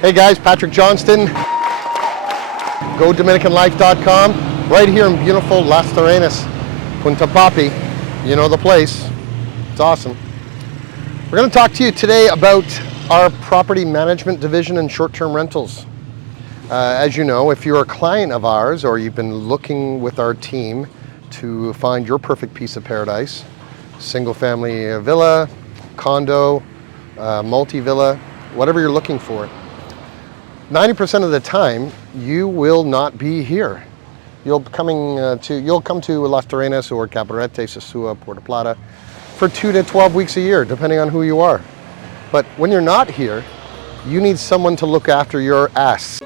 Hey guys, Patrick Johnston, GoDominicanLife.com, right here in beautiful Las Terrenas, Punta Papi. You know the place. It's awesome. We're going to talk to you today about our property management division and short-term rentals. As you know, if you're a client of ours or you've been looking with our team to find your perfect piece of paradise, single-family villa, condo, multi-villa, whatever you're looking for, 90% of the time you will not be here. You'll come to Las Terrenas or Cabarete, Sosua, Puerto, Plata for 2 to 12 weeks a year, depending on who you are. But when you're not here, you need someone to look after your ass.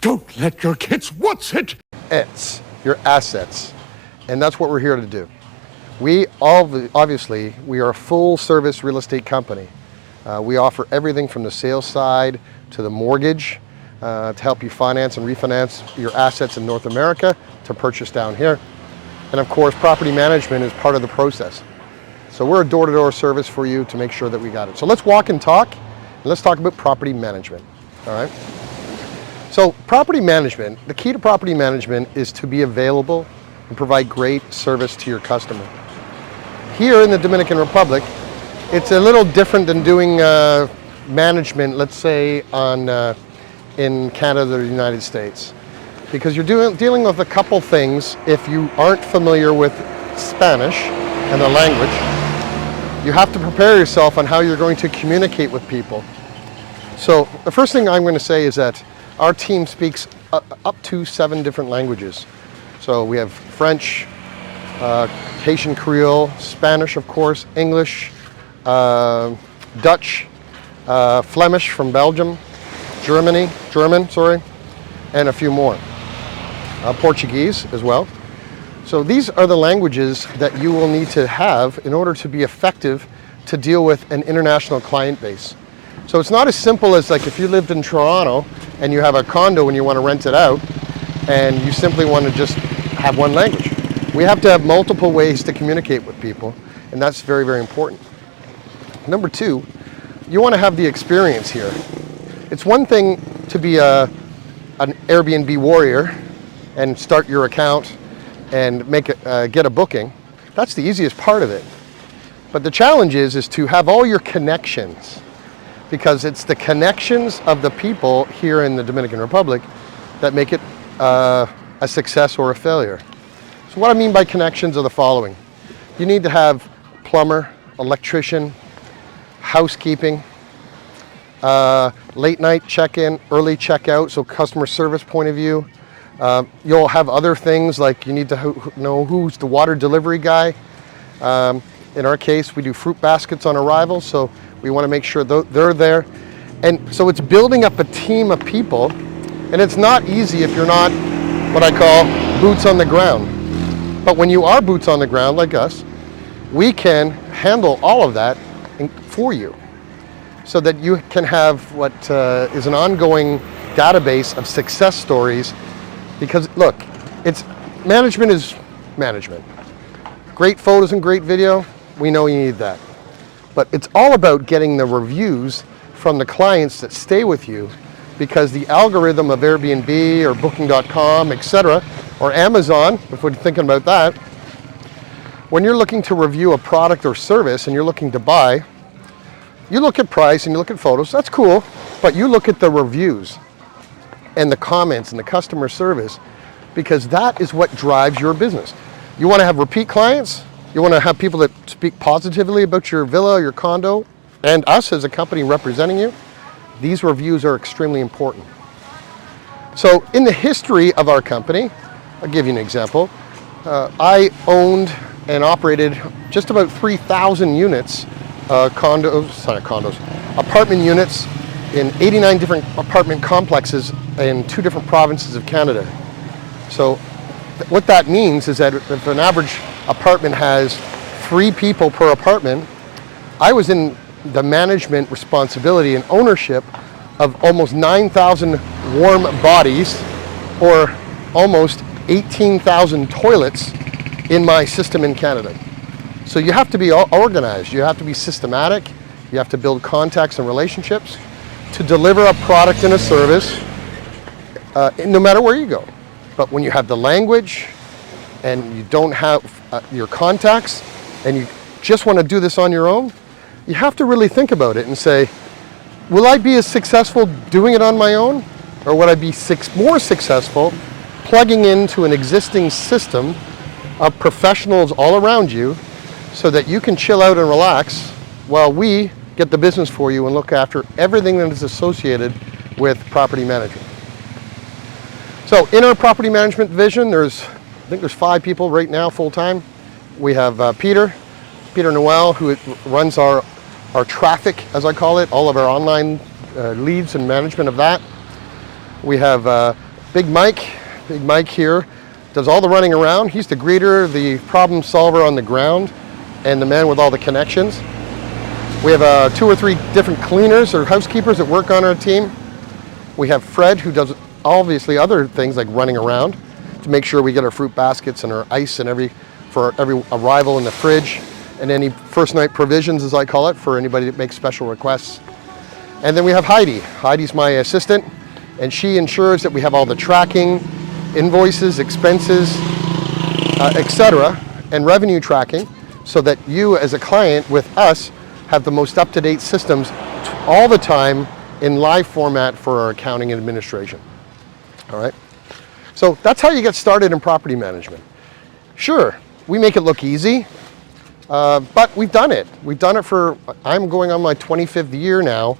Don't let your kids watch it! It's your assets. And that's what we're here to do. We obviously are a full service real estate company. We offer everything from the sales side to the mortgage to help you finance and refinance your assets in North America to purchase down here. And of course, property management is part of the process. So we're a door-to-door service for you to make sure that we got it. So let's walk and talk, and let's talk about property management, all right? So property management, the key to property management is to be available and provide great service to your customer. Here in the Dominican Republic, it's a little different than doing management, let's say, in Canada or the United States. Because you're dealing with a couple things. If you aren't familiar with Spanish and the language, you have to prepare yourself on how you're going to communicate with people. So the first thing I'm going to say is that our team speaks up to 7 different languages. So we have French, Haitian Creole, Spanish, of course, English, Dutch, Flemish from Belgium, German, and a few more. Portuguese as well. So these are the languages that you will need to have in order to be effective to deal with an international client base. So it's not as simple as like if you lived in Toronto and you have a condo and you want to rent it out and you simply want to just have one language. We have to have multiple ways to communicate with people, and that's very, very important. Number 2, you want to have the experience here. It's one thing to be an Airbnb warrior and start your account and get a booking. That's the easiest part of it. But the challenge is to have all your connections, because it's the connections of the people here in the Dominican Republic that make it a success or a failure. So what I mean by connections are the following. You need to have plumber, electrician, housekeeping, late night check-in, early check-out, so customer service point of view. You'll have other things like you need to know who's the water delivery guy. In our case, we do fruit baskets on arrival, so we want to make sure they're there. And so it's building up a team of people, and it's not easy if you're not what I call boots on the ground. But when you are boots on the ground like us, we can handle all of that for you so that you can have what is an ongoing database of success stories. Because look, management is management. Great photos and great video, we know you need that. But it's all about getting the reviews from the clients that stay with you, because the algorithm of Airbnb or Booking.com, etc., or Amazon, if we're thinking about that, when you're looking to review a product or service and you're looking to buy, you look at price and you look at photos, that's cool, but you look at the reviews and the comments and the customer service, because that is what drives your business. You want to have repeat clients, you want to have people that speak positively about your villa, your condo, and us as a company representing you. These reviews are extremely important. So in the history of our company, I'll give you an example. I owned and operated just about 3,000 units, apartment units in 89 different apartment complexes in 2 different provinces of Canada. So what that means is that if an average apartment has 3 people per apartment, I was in the management responsibility and ownership of almost 9,000 warm bodies, or almost 18,000 toilets in my system in Canada. So you have to be organized, you have to be systematic, You have to build contacts and relationships to deliver a product and a service no matter where you go. But when you have the language and you don't have your contacts and you just want to do this on your own, you have to really think about it and say, will I be as successful doing it on my own, or would I be more successful plugging into an existing system of professionals all around you so that you can chill out and relax while we get the business for you and look after everything that is associated with property management. So in our property management division, I think there's 5 people right now full-time. We have Peter Noel, who runs our traffic, as I call it, all of our online leads and management of that. We have Big Mike here, does all the running around. He's the greeter, the problem solver on the ground, and the man with all the connections. We have 2 or 3 different cleaners or housekeepers that work on our team. We have Fred, who does obviously other things like running around to make sure we get our fruit baskets and our ice and for every arrival in the fridge, and any first night provisions, as I call it, for anybody that makes special requests. And then we have Heidi. Heidi's my assistant, and she ensures that we have all the tracking, invoices, expenses, etc., and revenue tracking, so that you as a client with us have the most up-to-date systems all the time in live format for our accounting and administration. All right? So that's how you get started in property management. Sure, we make it look easy, but we've done it. We've done it I'm going on my 25th year now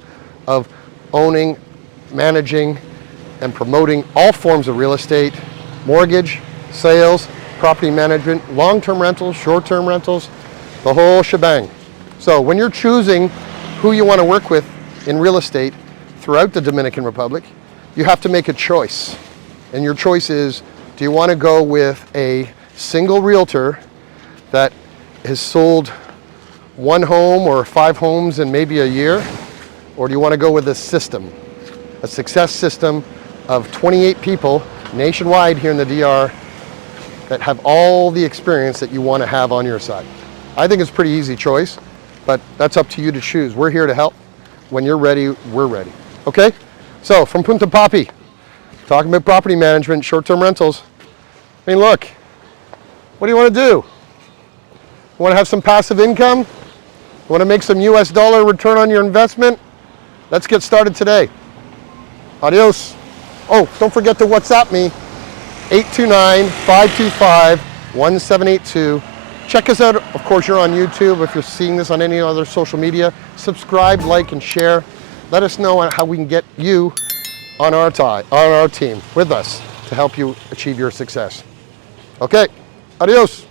of owning, managing, and promoting all forms of real estate, mortgage, sales, property management, long-term rentals, short-term rentals, the whole shebang. So when you're choosing who you want to work with in real estate throughout the Dominican Republic, you have to make a choice. And your choice is, do you want to go with a single realtor that has sold 1 home or 5 homes in maybe a year? Or do you want to go with a system, a success system of 28 people nationwide here in the DR that have all the experience that you want to have on your side? I think it's a pretty easy choice, but that's up to you to choose. We're here to help. When you're ready, we're ready. Okay? So from Punta Papi, talking about property management, short-term rentals. I mean, look, what do you want to do? You want to have some passive income? You want to make some US dollar return on your investment? Let's get started today. Adios. Oh, don't forget to WhatsApp me, 829-525-1782. Check us out. Of course, you're on YouTube. If you're seeing this on any other social media, subscribe, like, and share. Let us know how we can get you on our team with us to help you achieve your success. Okay, adios.